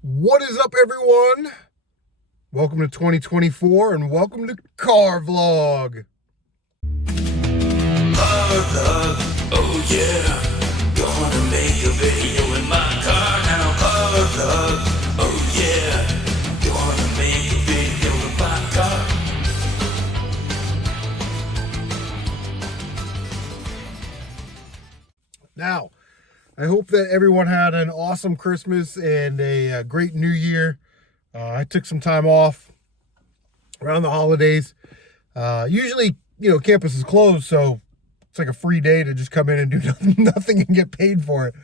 What is up, everyone? Welcome to 2024 and welcome to Car Vlog. Oh yeah, gonna make a video in my car now. Oh yeah, gonna make a video in my car. Now, I hope that everyone had an awesome Christmas and a great New Year. I took some time off around the holidays. Usually, campus is closed, so it's like a free day to just come in and do nothing and get paid for it.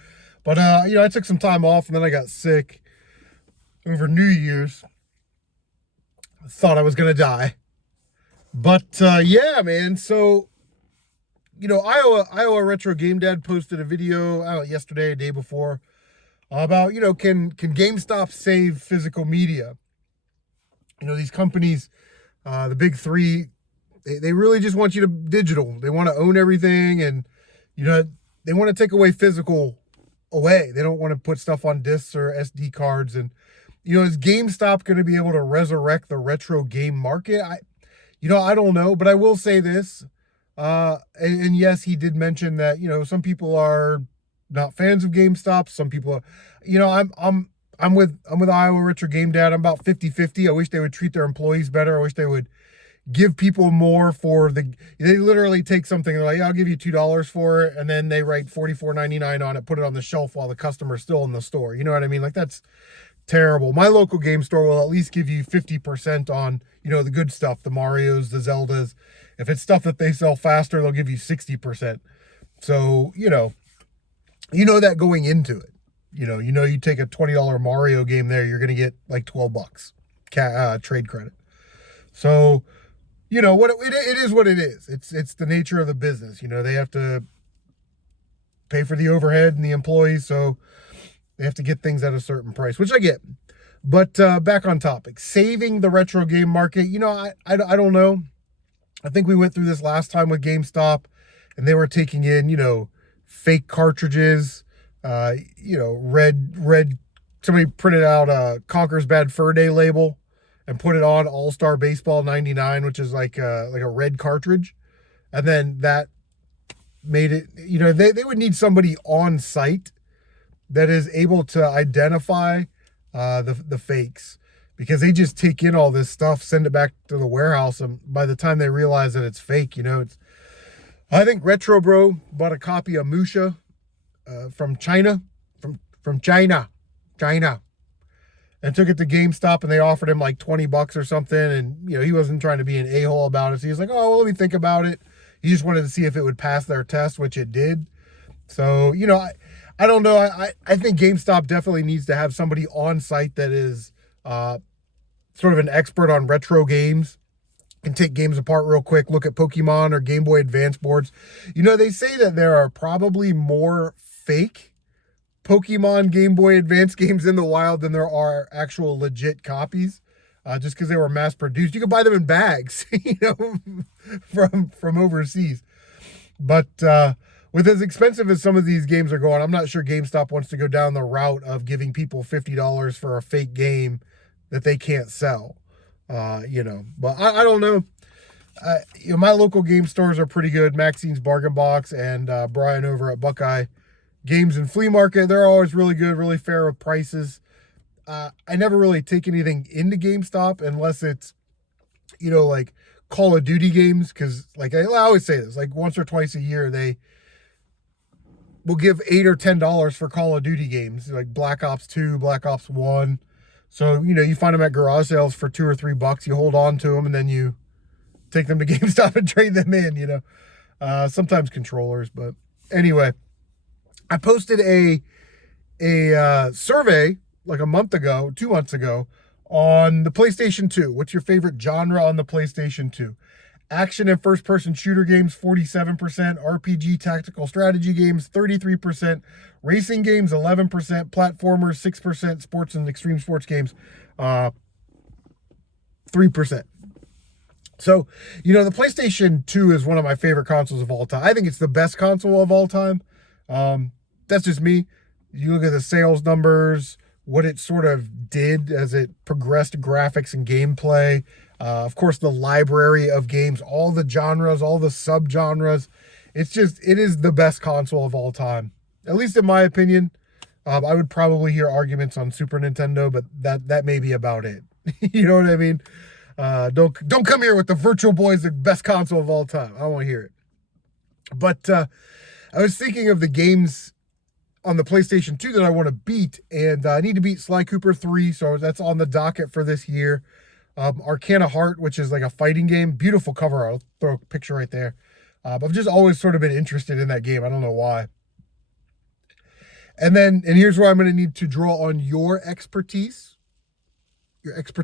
But, I took some time off and then I got sick over New Year's. I thought I was going to die. But, yeah, man. So, Iowa Retro Game Dad posted a video yesterday, a day before, about, can GameStop save physical media? These companies, the big three, they really just want you to digital. They want to own everything, and they want to take away physical away. They don't want to put stuff on discs or SD cards. And is GameStop going to be able to resurrect the retro game market? I don't know, but I will say this. And yes, he did mention that some people are not fans of GameStop. Some people are, I'm with Iowa Retro Game Dad. I'm about 50-50. I wish they would treat their employees better. I wish they would give people more they literally take something, they're like, yeah, I'll give you $2 for it, and then they write $44.99 on it, put it on the shelf while the customer's still in the store. You know what I mean? Like, that's terrible. My local game store will at least give you 50% on, the good stuff, the Marios, the Zeldas. If it's stuff that they sell faster, they'll give you 60%. So, that going into it. You take a $20 Mario game there, you're going to get like $12 trade credit. So, what it is what it is. It's the nature of the business. They have to pay for the overhead and the employees, so they have to get things at a certain price, which I get. But back on topic, saving the retro game market. I don't know. I think we went through this last time with GameStop, and they were taking in, fake cartridges, red. Somebody printed out a Conker's Bad Fur Day label and put it on All-Star Baseball 99, which is like a red cartridge. And then that made it, they would need somebody on site that is able to identify the fakes, because they just take in all this stuff, send it back to the warehouse, and by the time they realize that it's fake, I think Retro Bro bought a copy of Musha from China, from China, and took it to GameStop, and they offered him like $20 or something. And, he wasn't trying to be an a-hole about it. So he was like, oh, well, let me think about it. He just wanted to see if it would pass their test, which it did. So, I don't know. I think GameStop definitely needs to have somebody on site that is sort of an expert on retro games, can take games apart real quick, look at Pokemon or Game Boy Advance boards. They say that there are probably more fake Pokemon Game Boy Advance games in the wild than there are actual legit copies, just because they were mass produced. You can buy them in bags, from overseas. But with as expensive as some of these games are going, I'm not sure GameStop wants to go down the route of giving people $50 for a fake game that they can't sell. But I don't know. My local game stores are pretty good. Maxine's Bargain Box and Brian over at Buckeye Games and Flea Market, they're always really good, really fair with prices. I never really take anything into GameStop unless it's, like Call of Duty games, because like I always say this, like once or twice a year they will give $8 or $10 for Call of Duty games, like Black Ops 2, Black Ops 1. So, you find them at garage sales for $2 or $3. You hold on to them, and then you take them to GameStop and trade them in, sometimes controllers. But anyway, I posted a survey like a month ago, 2 months ago, on the PlayStation 2. What's your favorite genre on the PlayStation 2? Action and first-person shooter games, 47%. RPG tactical strategy games, 33%. Racing games, 11%. Platformers, 6%. Sports and extreme sports games, 3%. So, the PlayStation 2 is one of my favorite consoles of all time. I think it's the best console of all time. That's just me. You look at the sales numbers, what it sort of did as it progressed graphics and gameplay. Of course, the library of games, all the genres, all the subgenres. It is the best console of all time, at least in my opinion. I would probably hear arguments on Super Nintendo, but that may be about it. You know what I mean? Don't come here with the Virtual Boy is the best console of all time. I don't want to hear it. But I was thinking of the games on the PlayStation 2 that I want to beat, and I need to beat Sly Cooper 3, so that's on the docket for this year. Arcana Heart, which is like a fighting game. Beautiful cover. I'll throw a picture right there. I've just always sort of been interested in that game. I don't know why. And here's where I'm going to need to draw on your expertise. I'd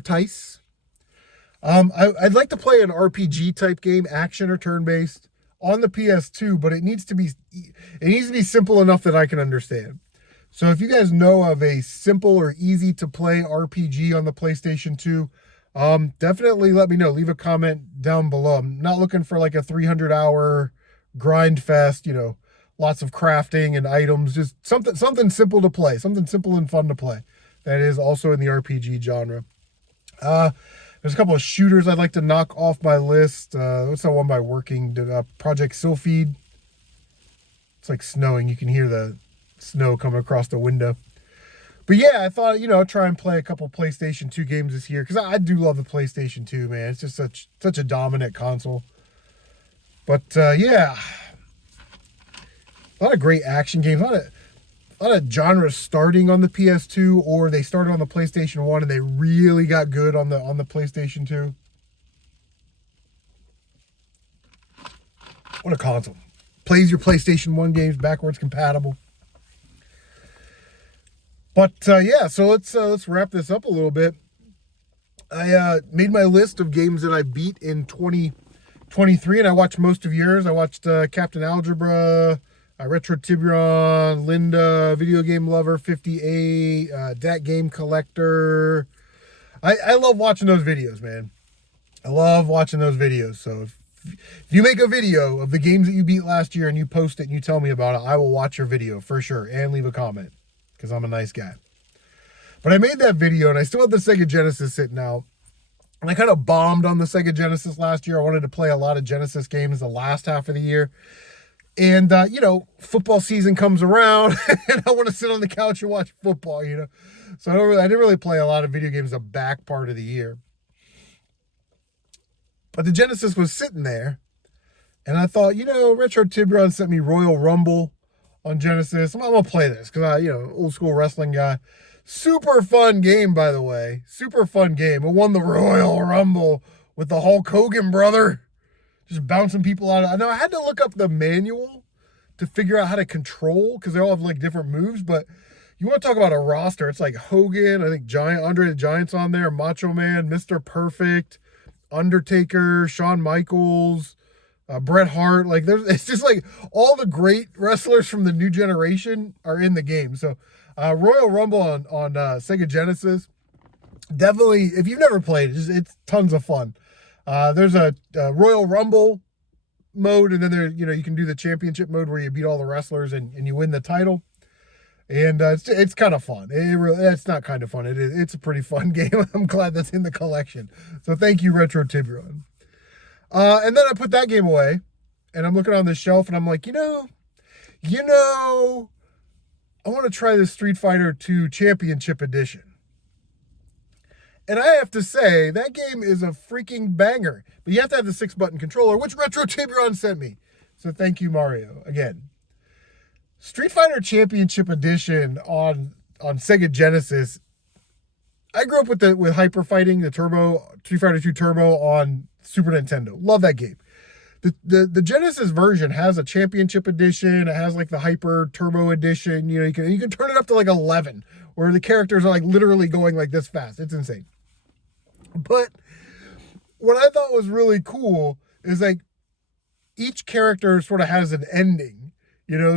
like to play an RPG type game, action or turn-based, on the PS2, but it needs to be simple enough that I can understand. So if you guys know of a simple or easy to play RPG on the PlayStation 2, definitely let me know. Leave a comment down below. I'm not looking for like a 300-hour grind fest, lots of crafting and items, just something simple to play, something simple and fun to play. That is also in the RPG genre. There's a couple of shooters I'd like to knock off my list. What's that one by Working? Project Sylphied. It's like snowing. You can hear the snow coming across the window. But yeah, I thought, try and play a couple PlayStation 2 games this year, because I do love the PlayStation 2, man. It's just such a dominant console. But yeah, a lot of great action games. A lot of genres starting on the PS2, or they started on the PlayStation 1 and they really got good on the PlayStation 2. What a console. Plays your PlayStation 1 games backwards compatible. But yeah, so let's wrap this up a little bit. I made my list of games that I beat in 2023, and I watched most of yours. I watched Captain Algebra, Retro Tiburon, Linda, Video Game Lover 58, Dat Game Collector. I love watching those videos, man. I love watching those videos. So if you make a video of the games that you beat last year and you post it and you tell me about it, I will watch your video for sure and leave a comment, because I'm a nice guy. But I made that video and I still have the Sega Genesis sitting out. And I kind of bombed on the Sega Genesis last year. I wanted to play a lot of Genesis games the last half of the year. And, football season comes around and I want to sit on the couch and watch football, So I didn't really play a lot of video games the back part of the year. But the Genesis was sitting there. And I thought, Retro Tiburon sent me Royal Rumble on Genesis. I'm going to play this because old school wrestling guy. Super fun game, by the way. Super fun game. It won the Royal Rumble with the Hulk Hogan brother. Just bouncing people out. I know I had to look up the manual to figure out how to control, because they all have like different moves. But you want to talk about a roster? It's like Hogan, I think Andre the Giant's on there, Macho Man, Mr. Perfect, Undertaker, Shawn Michaels, Bret Hart. Like it's just like all the great wrestlers from the new generation are in the game. So Royal Rumble on Sega Genesis. Definitely, if you've never played it, it's tons of fun. There's a Royal Rumble mode, and then you can do the championship mode where you beat all the wrestlers and you win the title. And it's kind of fun. It's not kind of fun. It's a pretty fun game. I'm glad that's in the collection. So thank you, Retro Tiburon. And then I put that game away, and I'm looking on the shelf, and I'm like, I want to try the Street Fighter 2 Championship Edition. And I have to say, that game is a freaking banger. But you have to have the 6-button controller, which Retro Tiburon sent me. So thank you, Mario, again. Street Fighter Championship Edition on Sega Genesis. I grew up with Hyper Fighting, the Street Fighter 2 Turbo on Super Nintendo. Love that game. The Genesis version has a Championship Edition. It has like the Hyper Turbo Edition. You can turn it up to like 11, where the characters are like literally going like this fast. It's insane. But what I thought was really cool is like each character sort of has an ending,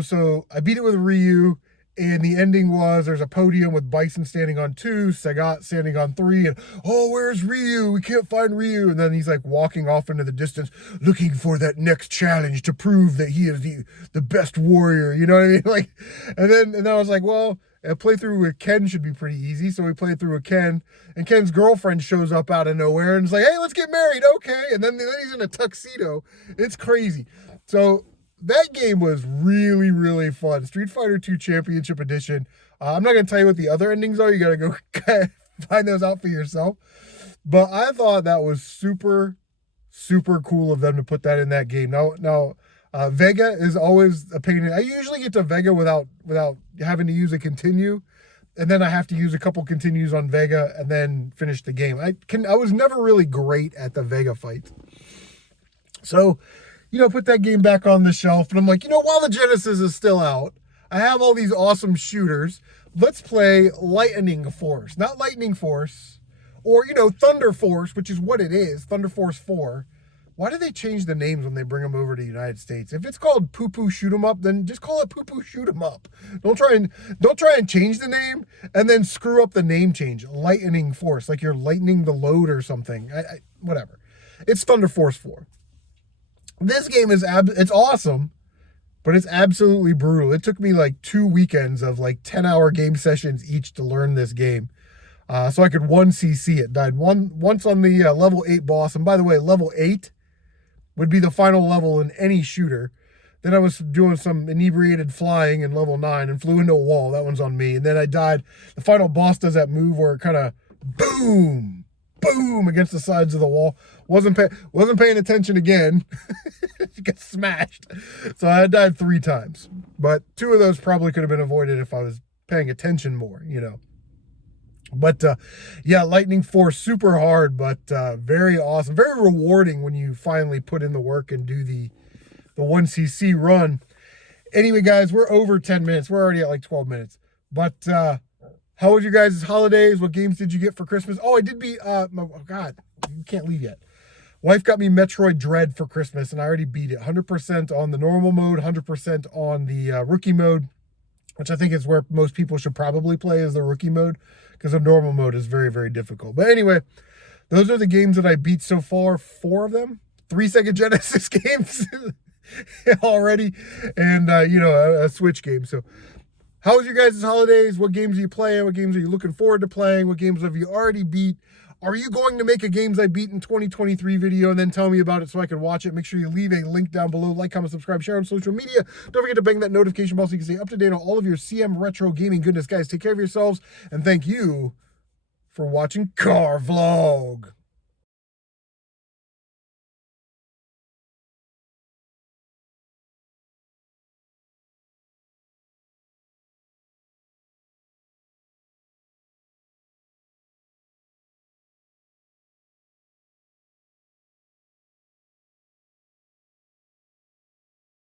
So I beat it with Ryu, and the ending was there's a podium with Bison standing on 2, Sagat standing on 3, and where's Ryu? We can't find Ryu. And then he's like walking off into the distance, looking for that next challenge to prove that he is the best warrior. You know what I mean? Like, and then I was like, well, A playthrough with Ken should be pretty easy. So we played through with Ken, and Ken's girlfriend shows up out of nowhere and is like, hey, let's get married. Okay. And then he's in a tuxedo. It's crazy. So that game was really, really fun. Street Fighter 2 Championship Edition. I'm not going to tell you what the other endings are. You got to go find those out for yourself. But I thought that was super, super cool of them to put that in that game. Now, Vega is always a pain. I usually get to Vega without having to use a continue, and then I have to use a couple continues on Vega and then finish the game. I was never really great at the Vega fights. So, put that game back on the shelf, and I'm like, while the Genesis is still out, I have all these awesome shooters. Let's play Lightning Force, not Lightning Force, or Thunder Force, which is what it is, Thunder Force 4. Why do they change the names when they bring them over to the United States? If it's called Poo Poo Shoot 'em Up, then just call it Poo Poo Shoot 'em Up. Don't try and change the name and then screw up the name change. Lightning Force, like you're lightening the load or something. Whatever. It's Thunder Force 4. This game is it's awesome, but it's absolutely brutal. It took me like 2 weekends of like 10-hour game sessions each to learn this game. So I could 1cc it. Died once on the level 8 boss. And by the way, level 8 would be the final level in any shooter. Then I was doing some inebriated flying in level 9 and flew into a wall. That one's on me. And then I died. The final boss does that move where it kind of boom, boom against the sides of the wall. Wasn't paying attention again. Gets smashed. So I died 3 times. But 2 of those probably could have been avoided if I was paying attention more, But Lightning Force, super hard, but very awesome. Very rewarding when you finally put in the work and do the 1cc run. Anyway, guys, we're over 10 minutes. We're already at like 12 minutes. But how was your guys' holidays? What games did you get for Christmas? Oh, I did beat, oh God, you can't leave yet. Wife got me Metroid Dread for Christmas, and I already beat it. 100% on the normal mode, 100% on the rookie mode, which I think is where most people should probably play, is the rookie mode, because the normal mode is very, very difficult. But anyway, those are the games that I beat so far. 4 of them, 3 Sega Genesis games already, and a Switch game. So how was your guys' holidays? What games are you playing? What games are you looking forward to playing? What games have you already beat? Are you going to make a games I beat in 2023 video and then tell me about it so I can watch it? Make sure you leave a link down below. Like, comment, subscribe, share on social media. Don't forget to bang that notification bell so you can stay up to date on all of your CM retro gaming goodness. Guys, take care of yourselves, and thank you for watching Car Vlog.